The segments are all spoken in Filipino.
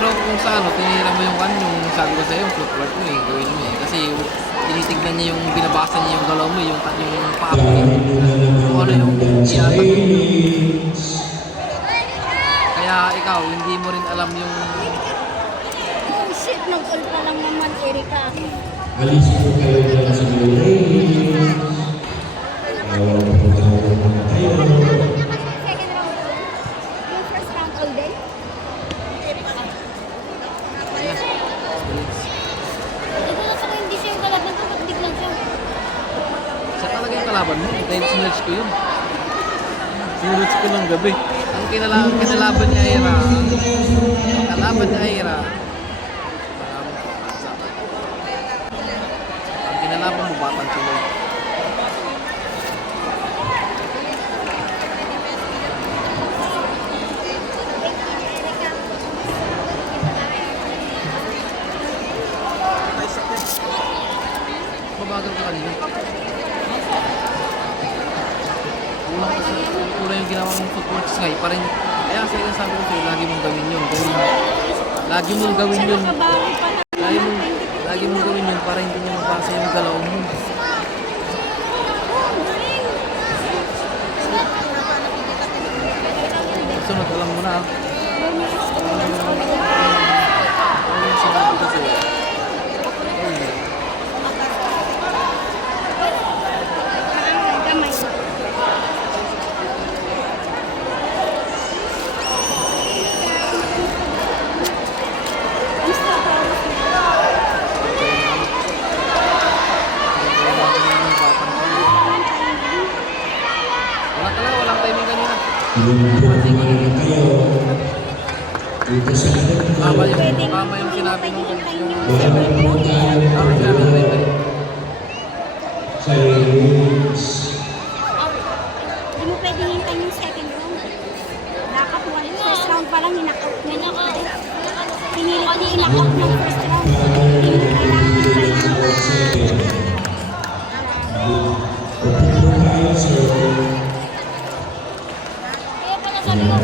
pero kung sa ano, tinira mo yung yung sabi ko sa'yo, yung footwork mo eh, gawin mo eh. Kasi tinitignan niya yung, binabasa niya yung galaw mo, yung paa mo eh. Kung ano yung iatag mo. Kaya ikaw, hindi mo rin alam yung... Oh shit, nag-all pa lang naman, Erika. Alis po kayo na sa ladies. Pagkakaroon na tayo. Second round. Yung first round all day? Ito na pala hindi siya yung kalaban ko, ba't biglang siya? Siya talaga yung kalaban mo, dahil sinerge ko yun. Sinerge ko ng gabi. Ang kinalaban niya Ira, ang kalaban niya Ira, ang kinalaban mo batang sila. Mabagal ka kanina. Kulang yung ginawa mong footwork sky pa rin. Kaya sa'yo sabi ko sa'yo, lagi mong gawin yun. Lagi mong gawin yun. Lagi mong gawin yun para hindi niya mabasa yung galaw mo. Sunod, alam mo na. Ano yung sinabi ko sa'yo? Gamay. Walang timing kanina. Kayo. Dito sa Tama yung sinabi nung wala na po tayo. tama yung sinabi nung referee. Sa ladies. Hindi mo pwedeng hintayin yung second round. Dapat first round pa lang, hinakaut mo na. Pinilit niya hinakaut ng first round. Hindi mo kailangan hintayin. Pupunta tayo sa Kaya pala sabi ko,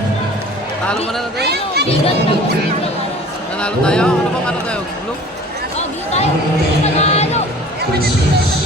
Talo mo na na tayo. bigat lang. Nanalo tayo? Ano bang ano tayo? Blue? Oh, blue tayo. Nanalo. Christmas.